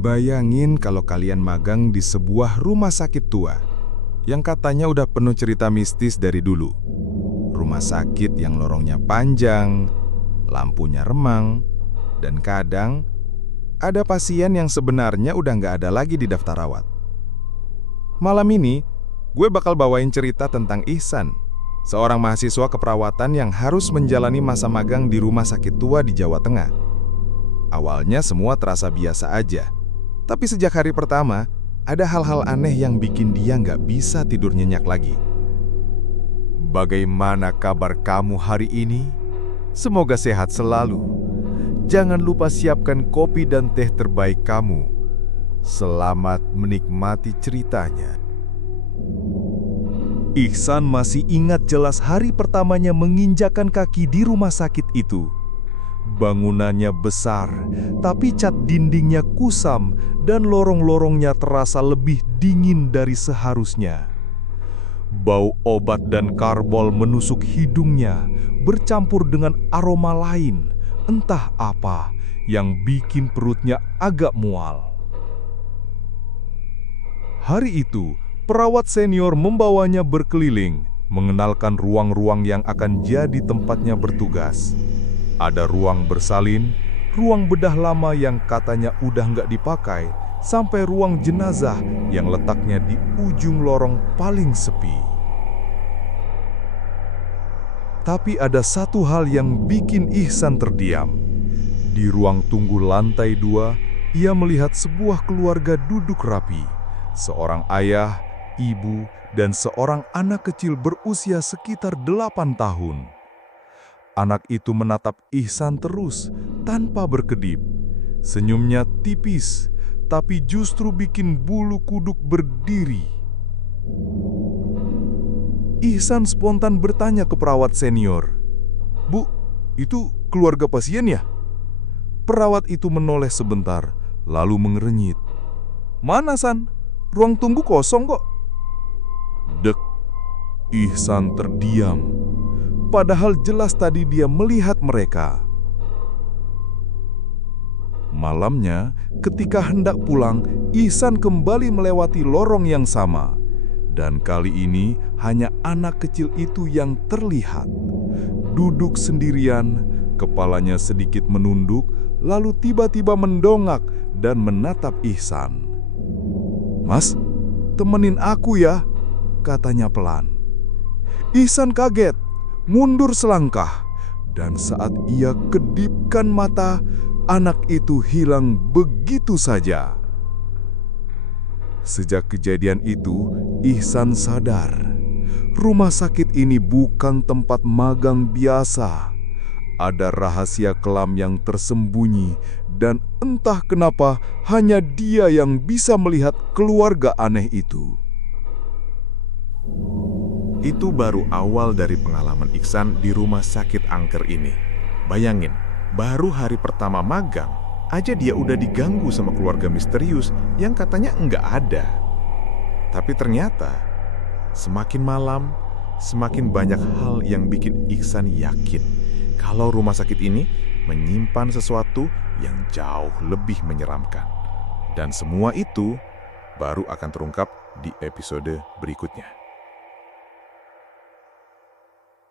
Bayangin kalau kalian magang di sebuah rumah sakit tua yang katanya udah penuh cerita mistis dari dulu. Rumah sakit yang lorongnya panjang, lampunya remang, dan kadang ada pasien yang sebenarnya udah nggak ada lagi di daftar rawat. Malam ini, gue bakal bawain cerita tentang Ihsan, seorang mahasiswa keperawatan yang harus menjalani masa magang di rumah sakit tua di Jawa Tengah. Awalnya semua terasa biasa aja, tapi sejak hari pertama, ada hal-hal aneh yang bikin dia nggak bisa tidur nyenyak lagi. Bagaimana kabar kamu hari ini? Semoga sehat selalu. Jangan lupa siapkan kopi dan teh terbaik kamu. Selamat menikmati ceritanya. Ihsan masih ingat jelas hari pertamanya menginjakan kaki di rumah sakit itu. Bangunannya besar, tapi cat dindingnya kusam dan lorong-lorongnya terasa lebih dingin dari seharusnya. Bau obat dan karbol menusuk hidungnya, bercampur dengan aroma lain, entah apa, yang bikin perutnya agak mual. Hari itu, perawat senior membawanya berkeliling, mengenalkan ruang-ruang yang akan jadi tempatnya bertugas. Ada ruang bersalin, ruang bedah lama yang katanya udah nggak dipakai, sampai ruang jenazah yang letaknya di ujung lorong paling sepi. Tapi ada satu hal yang bikin Ihsan terdiam. Di ruang tunggu lantai 2, ia melihat sebuah keluarga duduk rapi. Seorang ayah, ibu, dan seorang anak kecil berusia sekitar 8 tahun. Anak itu menatap Ihsan terus, tanpa berkedip. Senyumnya tipis, tapi justru bikin bulu kuduk berdiri. Ihsan spontan bertanya ke perawat senior, "Bu, itu keluarga pasien ya?" Perawat itu menoleh sebentar, lalu mengerenyit. "Mana, San? Ruang tunggu kosong kok." Dek, Ihsan terdiam. Padahal jelas tadi dia melihat mereka. Malamnya, ketika hendak pulang, Ihsan kembali melewati lorong yang sama. Dan kali ini hanya anak kecil itu yang terlihat. Duduk sendirian, kepalanya sedikit menunduk, lalu tiba-tiba mendongak dan menatap Ihsan. "Mas, temenin aku ya," katanya pelan. Ihsan kaget, mundur selangkah, dan saat ia kedipkan mata, anak itu hilang begitu saja. Sejak kejadian itu, Ihsan sadar, rumah sakit ini bukan tempat magang biasa. Ada rahasia kelam yang tersembunyi, dan entah kenapa hanya dia yang bisa melihat keluarga aneh itu. Itu baru awal dari pengalaman Ihsan di rumah sakit angker ini. Bayangin, baru hari pertama magang aja dia udah diganggu sama keluarga misterius yang katanya nggak ada. Tapi ternyata semakin malam, semakin banyak hal yang bikin Ihsan yakin kalau rumah sakit ini menyimpan sesuatu yang jauh lebih menyeramkan. Dan semua itu baru akan terungkap di episode berikutnya.